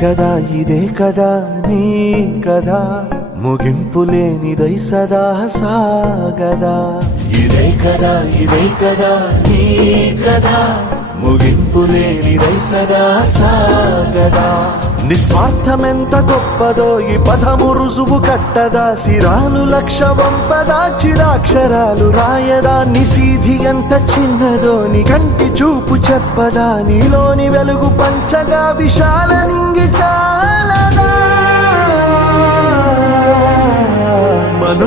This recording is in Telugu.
కదా ఇదే కదా నీ కదా ముగింపు లేనిదై సదా సాగదా ఇదే కదా నీ కదా ముగింపు లేనిదై సదా సాగదా నిస్వార్థమెంత గొప్పదో ఈ పదము రుజువు కట్టదా సిరాలు లక్ష వంపదా చిరాక్షరాలు రాయదా నిసీధి ఎంత చిన్నదో నీ కంటి చూపు చెప్పదా నీలోని వెలుగు పంచగా విశాల నింగి చాలదా